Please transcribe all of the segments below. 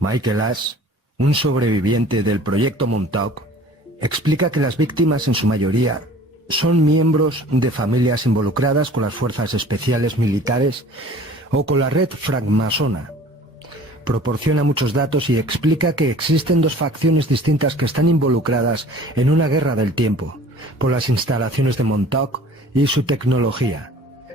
Michael Ash, un sobreviviente del proyecto Montauk, explica que las víctimas en su mayoría son miembros de familias involucradas con las fuerzas especiales militares o con la red francmasona. Proporciona muchos datos y explica que existen dos facciones distintas que están involucradas en una guerra del tiempo, por las instalaciones de Montauk y su tecnología.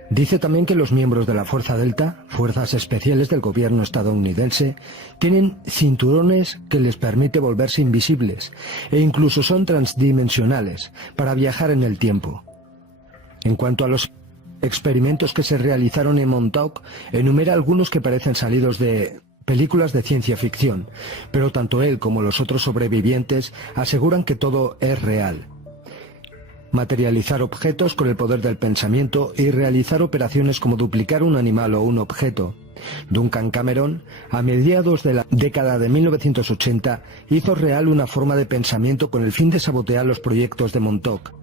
Dice también que los miembros de la Fuerza Delta, fuerzas especiales del gobierno estadounidense, tienen cinturones que les permite volverse invisibles e incluso son transdimensionales para viajar en el tiempo. En cuanto a los experimentos que se realizaron en Montauk, enumera algunos que parecen salidos de películas de ciencia ficción, pero tanto él como los otros sobrevivientes aseguran que todo es real. Materializar objetos con el poder del pensamiento y realizar operaciones como duplicar un animal o un objeto. Duncan Cameron, a mediados de la década de 1980, hizo real una forma de pensamiento con el fin de sabotear los proyectos de Montauk.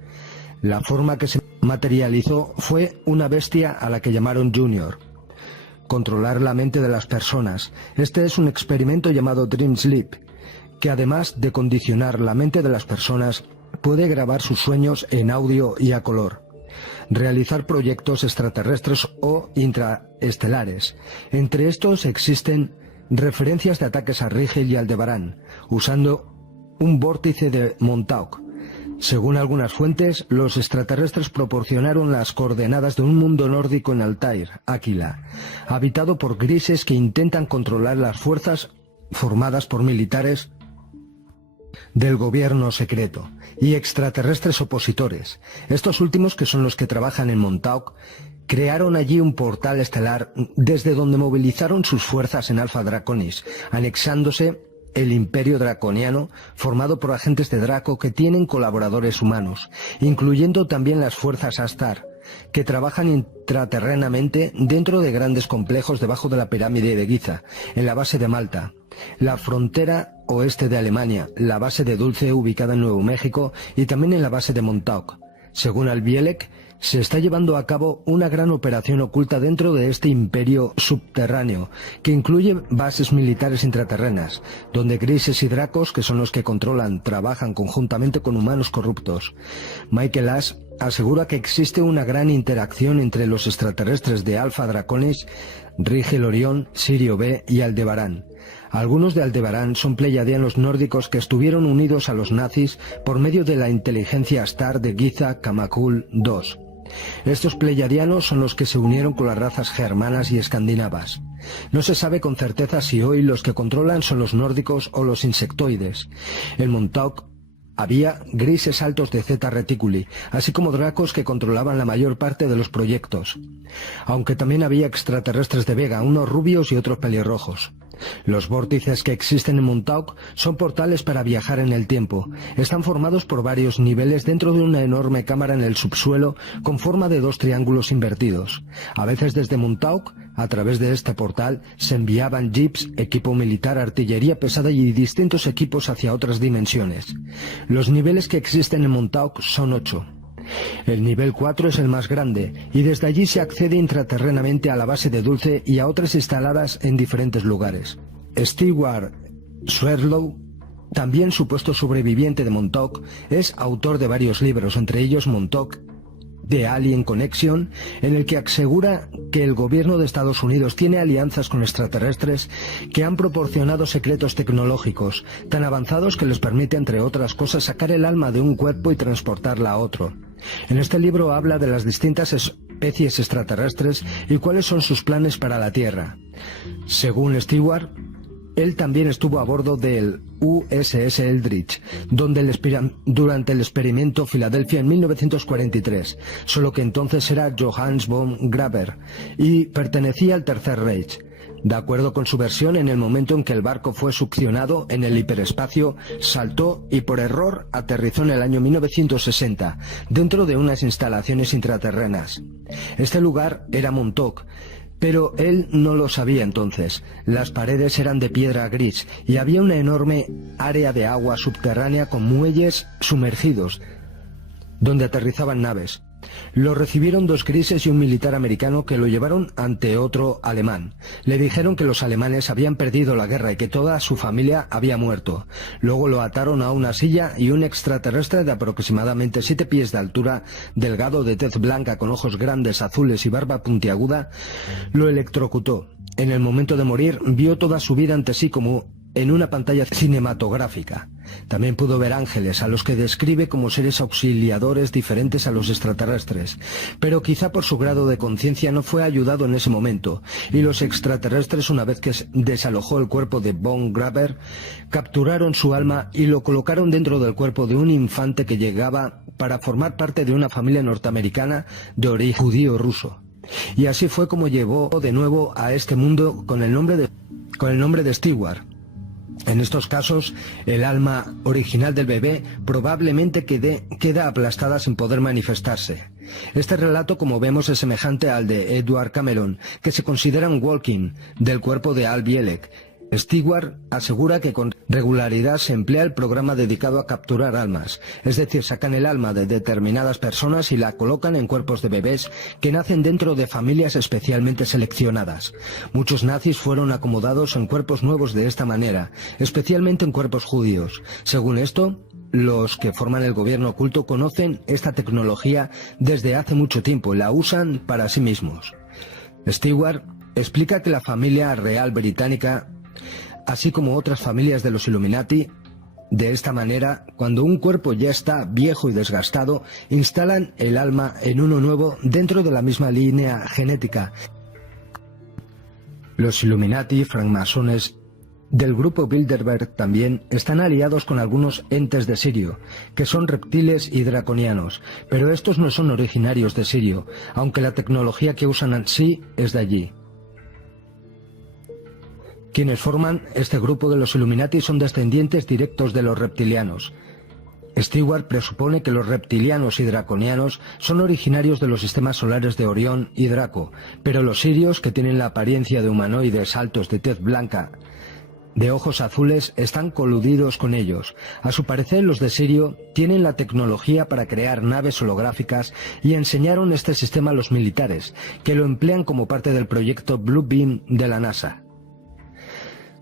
La forma que se materializó fue una bestia a la que llamaron Junior. Controlar la mente de las personas. Este es un experimento llamado Dream Sleep, que además de condicionar la mente de las personas, puede grabar sus sueños en audio y a color. Realizar proyectos extraterrestres o intraestelares. Entre estos existen referencias de ataques a Rigel y Aldebarán, usando un vórtice de Montauk. Según algunas fuentes, los extraterrestres proporcionaron las coordenadas de un mundo nórdico en Altair, Áquila, habitado por grises que intentan controlar las fuerzas formadas por militares del gobierno secreto y extraterrestres opositores. Estos últimos, que son los que trabajan en Montauk, crearon allí un portal estelar desde donde movilizaron sus fuerzas en Alpha Draconis, anexándose el Imperio Draconiano, formado por agentes de Draco que tienen colaboradores humanos, incluyendo también las fuerzas Astar, que trabajan intraterrenamente dentro de grandes complejos debajo de la pirámide de Giza, en la base de Malta, la frontera oeste de Alemania, la base de Dulce ubicada en Nuevo México y también en la base de Montauk. Según Albielek, se está llevando a cabo una gran operación oculta dentro de este imperio subterráneo, que incluye bases militares intraterrenas, donde grises y dracos, que son los que controlan, trabajan conjuntamente con humanos corruptos. Michael Ash asegura que existe una gran interacción entre los extraterrestres de Alpha Draconis, Rigel Orión, Sirio B y Aldebarán. Algunos de Aldebarán son pleiadianos nórdicos que estuvieron unidos a los nazis por medio de la inteligencia Astar de Giza Kamakul II. Estos pleiadianos son los que se unieron con las razas germanas y escandinavas. No se sabe con certeza si hoy los que controlan son los nórdicos o los insectoides. En Montauk había grises altos de Zeta Reticuli, así como dracos que controlaban la mayor parte de los proyectos. Aunque también había extraterrestres de Vega, unos rubios y otros pelirrojos. Los vórtices que existen en Montauk son portales para viajar en el tiempo. Están formados por varios niveles dentro de una enorme cámara en el subsuelo con forma de dos triángulos invertidos. A veces desde Montauk, a través de este portal, se enviaban jeeps, equipo militar, artillería pesada y distintos equipos hacia otras dimensiones. Los niveles que existen en Montauk son 8. El nivel 4 es el más grande, y desde allí se accede intraterrenamente a la base de Dulce y a otras instaladas en diferentes lugares. Stewart Swerdlow, también supuesto sobreviviente de Montauk, es autor de varios libros, entre ellos Montauk, The Alien Connection, en el que asegura que el gobierno de Estados Unidos tiene alianzas con extraterrestres que han proporcionado secretos tecnológicos tan avanzados que les permite, entre otras cosas, sacar el alma de un cuerpo y transportarla a otro. En este libro habla de las distintas especies extraterrestres y cuáles son sus planes para la Tierra. Según Stewart, él también estuvo a bordo del USS Eldridge, durante el experimento Filadelfia en 1943, solo que entonces era Johannes von Graber y pertenecía al Tercer Reich. De acuerdo con su versión, en el momento en que el barco fue succionado en el hiperespacio, saltó y por error aterrizó en el año 1960, dentro de unas instalaciones intraterrenas. Este lugar era Montauk, pero él no lo sabía entonces. Las paredes eran de piedra gris y había una enorme área de agua subterránea con muelles sumergidos, donde aterrizaban naves. Lo recibieron dos grises y un militar americano que lo llevaron ante otro alemán. Le dijeron que los alemanes habían perdido la guerra y que toda su familia había muerto. Luego lo ataron a una silla y un extraterrestre de aproximadamente 7 pies de altura, delgado, de tez blanca, con ojos grandes, azules y barba puntiaguda, lo electrocutó. En el momento de morir, vio toda su vida ante sí como en una pantalla cinematográfica. También pudo ver ángeles, a los que describe como seres auxiliadores diferentes a los extraterrestres, pero quizá por su grado de conciencia no fue ayudado en ese momento, y los extraterrestres, una vez que desalojó el cuerpo de Von Graber, capturaron su alma y lo colocaron dentro del cuerpo de un infante que llegaba para formar parte de una familia norteamericana de origen judío-ruso. Y así fue como llevó de nuevo a este mundo con el nombre de Stewart. En estos casos, el alma original del bebé probablemente queda aplastada sin poder manifestarse. Este relato, como vemos, es semejante al de Edward Cameron, que se considera un walking del cuerpo de Al Bielek. Stewart asegura que con regularidad se emplea el programa dedicado a capturar almas, es decir, sacan el alma de determinadas personas y la colocan en cuerpos de bebés que nacen dentro de familias especialmente seleccionadas. Muchos nazis fueron acomodados en cuerpos nuevos de esta manera, especialmente en cuerpos judíos. Según esto, los que forman el gobierno oculto conocen esta tecnología desde hace mucho tiempo y la usan para sí mismos. Stewart explica que la familia real británica, así como otras familias de los Illuminati, de esta manera, cuando un cuerpo ya está viejo y desgastado, instalan el alma en uno nuevo dentro de la misma línea genética. Los Illuminati, francmasones del grupo Bilderberg, también están aliados con algunos entes de Sirio, que son reptiles y draconianos, pero estos no son originarios de Sirio, aunque la tecnología que usan sí es de allí. Quienes forman este grupo de los Illuminati son descendientes directos de los reptilianos. Stewart presupone que los reptilianos y draconianos son originarios de los sistemas solares de Orión y Draco, pero los sirios, que tienen la apariencia de humanoides altos de tez blanca, de ojos azules, están coludidos con ellos. A su parecer, los de Sirio tienen la tecnología para crear naves holográficas y enseñaron este sistema a los militares, que lo emplean como parte del proyecto Blue Beam de la NASA.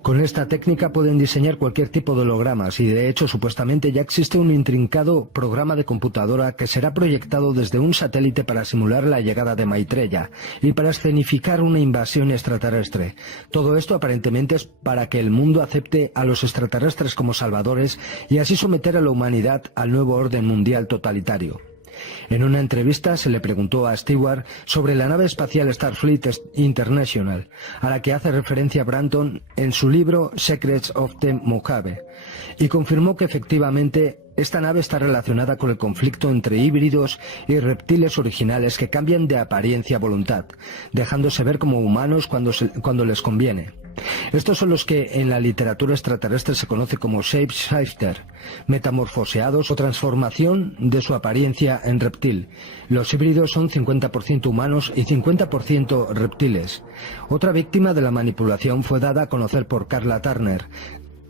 Con esta técnica pueden diseñar cualquier tipo de hologramas y, de hecho, supuestamente ya existe un intrincado programa de computadora que será proyectado desde un satélite para simular la llegada de Maitreya y para escenificar una invasión extraterrestre. Todo esto aparentemente es para que el mundo acepte a los extraterrestres como salvadores y así someter a la humanidad al nuevo orden mundial totalitario. En una entrevista se le preguntó a Stewart sobre la nave espacial Starfleet International, a la que hace referencia Branton en su libro Secrets of the Mojave, y confirmó que efectivamente esta nave está relacionada con el conflicto entre híbridos y reptiles originales que cambian de apariencia a voluntad, dejándose ver como humanos cuando les conviene. Estos son los que en la literatura extraterrestre se conoce como shapeshifter, metamorfoseados o transformación de su apariencia en reptil. Los híbridos son 50% humanos y 50% reptiles. Otra víctima de la manipulación fue dada a conocer por Carla Turner,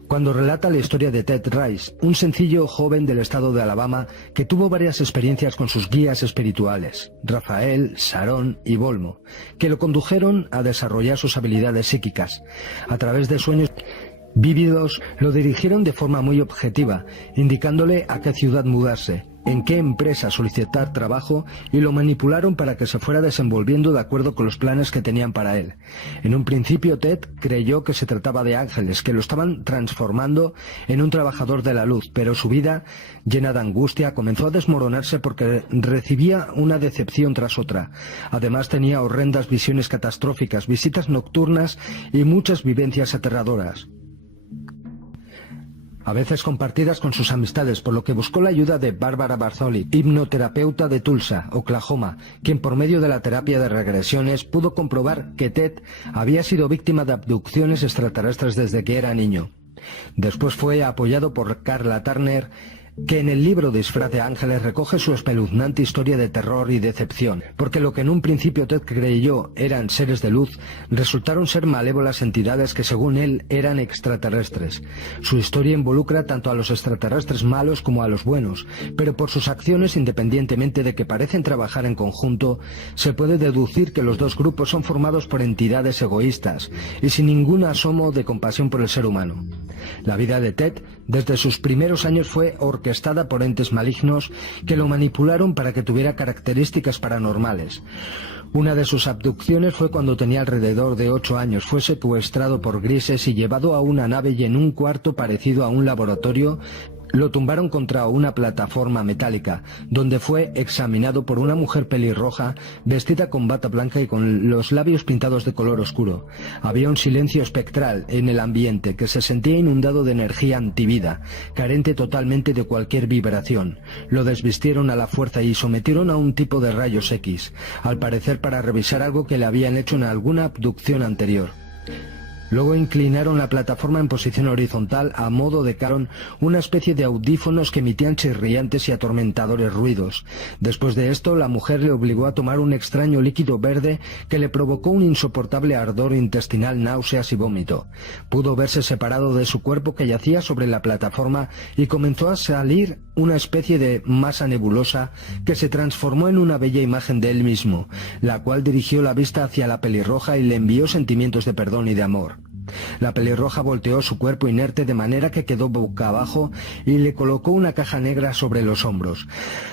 cuando relata la historia de Ted Rice, un sencillo joven del estado de Alabama que tuvo varias experiencias con sus guías espirituales, Rafael, Sarón y Bolmo, que lo condujeron a desarrollar sus habilidades psíquicas. A través de sueños vívidos lo dirigieron de forma muy objetiva, indicándole a qué ciudad mudarse, en qué empresa solicitar trabajo, y lo manipularon para que se fuera desenvolviendo de acuerdo con los planes que tenían para él. En un principio Ted creyó que se trataba de ángeles, que lo estaban transformando en un trabajador de la luz, pero su vida, llena de angustia, comenzó a desmoronarse porque recibía una decepción tras otra. Además tenía horrendas visiones catastróficas, visitas nocturnas y muchas vivencias aterradoras, a veces compartidas con sus amistades, por lo que buscó la ayuda de Barbara Bartholomew, hipnoterapeuta de Tulsa, Oklahoma, quien por medio de la terapia de regresiones pudo comprobar que Ted había sido víctima de abducciones extraterrestres desde que era niño. Después fue apoyado por Carla Turner que en el libro Disfraz de Ángeles recoge su espeluznante historia de terror y decepción, porque lo que en un principio Ted creyó eran seres de luz, resultaron ser malévolas entidades que según él eran extraterrestres. Su historia involucra tanto a los extraterrestres malos como a los buenos, pero por sus acciones, independientemente de que parecen trabajar en conjunto, se puede deducir que los dos grupos son formados por entidades egoístas y sin ningún asomo de compasión por el ser humano. La vida de Ted, desde sus primeros años, fue orquestada por entes malignos que lo manipularon para que tuviera características paranormales. Una de sus abducciones fue cuando tenía alrededor de 8 años. Fue secuestrado por grises y llevado a una nave, y en un cuarto parecido a un laboratorio lo tumbaron contra una plataforma metálica, donde fue examinado por una mujer pelirroja, vestida con bata blanca y con los labios pintados de color oscuro. Había un silencio espectral en el ambiente, que se sentía inundado de energía antivida, carente totalmente de cualquier vibración. Lo desvistieron a la fuerza y sometieron a un tipo de rayos X, al parecer para revisar algo que le habían hecho en alguna abducción anterior. Luego inclinaron la plataforma en posición horizontal a modo de carón, una especie de audífonos que emitían chirriantes y atormentadores ruidos. Después de esto, la mujer le obligó a tomar un extraño líquido verde que le provocó un insoportable ardor intestinal, náuseas y vómito. Pudo verse separado de su cuerpo, que yacía sobre la plataforma, y comenzó a salir una especie de masa nebulosa que se transformó en una bella imagen de él mismo, la cual dirigió la vista hacia la pelirroja y le envió sentimientos de perdón y de amor. La pelirroja volteó su cuerpo inerte de manera que quedó boca abajo y le colocó una caja negra sobre los hombros.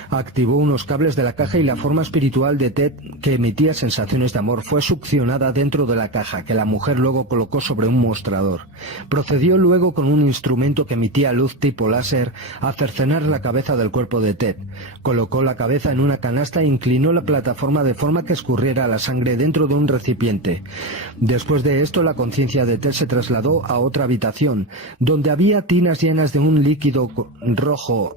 Activó unos cables de la caja y la forma espiritual de Ted, que emitía sensaciones de amor, fue succionada dentro de la caja, que la mujer luego colocó sobre un mostrador. Procedió luego con un instrumento que emitía luz tipo láser a cercenar la cabeza del cuerpo de Ted. Colocó la cabeza en una canasta e inclinó la plataforma de forma que escurriera la sangre dentro de un recipiente. Después de esto, la conciencia de Ted se trasladó a otra habitación, donde había tinas llenas de un líquido rojo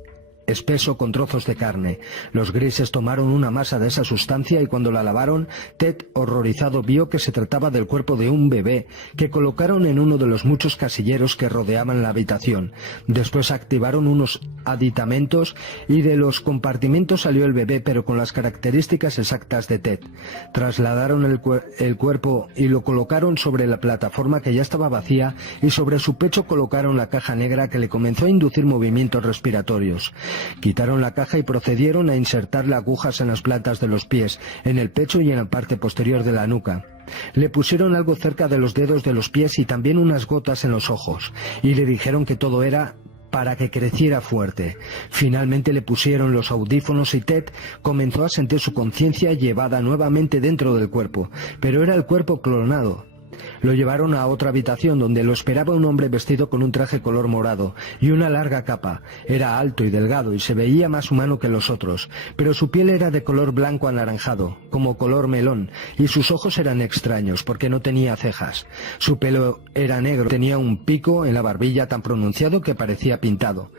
espeso con trozos de carne. Los grises tomaron una masa de esa sustancia y cuando la lavaron, Ted, horrorizado, vio que se trataba del cuerpo de un bebé que colocaron en uno de los muchos casilleros que rodeaban la habitación. Después activaron unos aditamentos y de los compartimentos salió el bebé, pero con las características exactas de Ted. Trasladaron el cuerpo y lo colocaron sobre la plataforma, que ya estaba vacía, y sobre su pecho colocaron la caja negra, que le comenzó a inducir movimientos respiratorios. Quitaron la caja y procedieron a insertarle agujas en las plantas de los pies, en el pecho y en la parte posterior de la nuca. Le pusieron algo cerca de los dedos de los pies y también unas gotas en los ojos, y le dijeron que todo era para que creciera fuerte. Finalmente le pusieron los audífonos y Ted comenzó a sentir su conciencia llevada nuevamente dentro del cuerpo, pero era el cuerpo clonado. Lo llevaron a otra habitación donde lo esperaba un hombre vestido con un traje color morado y una larga capa. Era alto y delgado y se veía más humano que los otros, pero su piel era de color blanco anaranjado, como color melón, y sus ojos eran extraños porque no tenía cejas. Su pelo era negro, tenía un pico en la barbilla tan pronunciado que parecía pintado.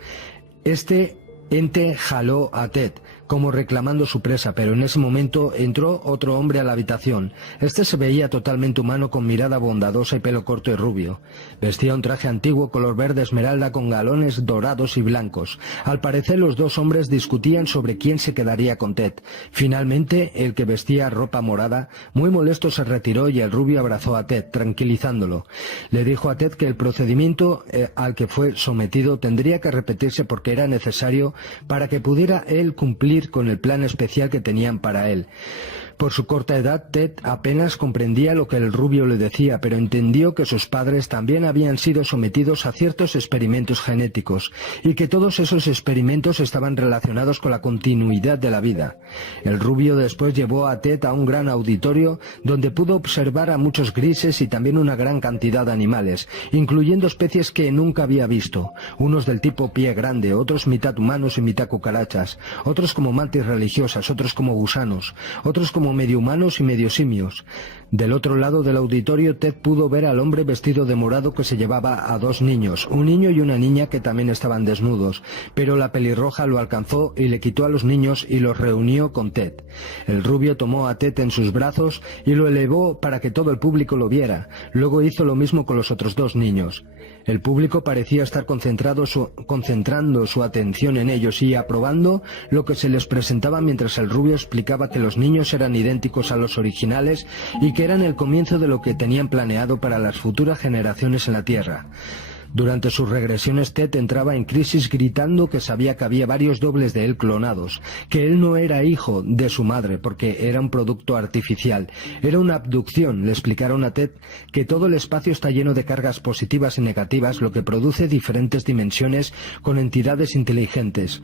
Este ente jaló a Ted, como reclamando su presa, pero en ese momento entró otro hombre a la habitación. Este se veía totalmente humano, con mirada bondadosa y pelo corto y rubio. Vestía un traje antiguo color verde esmeralda con galones dorados y blancos. Al parecer los dos hombres discutían sobre quién se quedaría con Ted. Finalmente, el que vestía ropa morada, muy molesto, se retiró y el rubio abrazó a Ted, tranquilizándolo. Le dijo a Ted que el procedimiento al que fue sometido tendría que repetirse porque era necesario para que pudiera él cumplir con el plan especial que tenían para él. Por su corta edad, Ted apenas comprendía lo que el rubio le decía, pero entendió que sus padres también habían sido sometidos a ciertos experimentos genéticos y que todos esos experimentos estaban relacionados con la continuidad de la vida. El rubio después llevó a Ted a un gran auditorio donde pudo observar a muchos grises y también una gran cantidad de animales, incluyendo especies que nunca había visto, unos del tipo pie grande, otros mitad humanos y mitad cucarachas, otros como mantis religiosas, otros como gusanos, otros como como medio humanos y medio simios. Del otro lado del auditorio, Ted pudo ver al hombre vestido de morado que se llevaba a dos niños, un niño y una niña que también estaban desnudos, pero la pelirroja lo alcanzó y le quitó a los niños y los reunió con Ted. El rubio tomó a Ted en sus brazos y lo elevó para que todo el público lo viera. Luego hizo lo mismo con los otros dos niños. El público parecía estar concentrando su atención en ellos y aprobando lo que se les presentaba mientras el rubio explicaba que los niños eran idénticos a los originales y que eran el comienzo de lo que tenían planeado para las futuras generaciones en la Tierra. Durante sus regresiones, Ted entraba en crisis gritando que sabía que había varios dobles de él clonados, que él no era hijo de su madre porque era un producto artificial. Era una abducción. Le explicaron a Ted que todo el espacio está lleno de cargas positivas y negativas, lo que produce diferentes dimensiones con entidades inteligentes.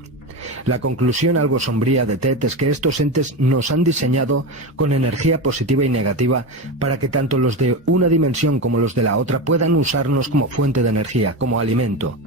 La conclusión algo sombría de Ted es que estos entes nos han diseñado con energía positiva y negativa para que tanto los de una dimensión como los de la otra puedan usarnos como fuente de energía, como alimento.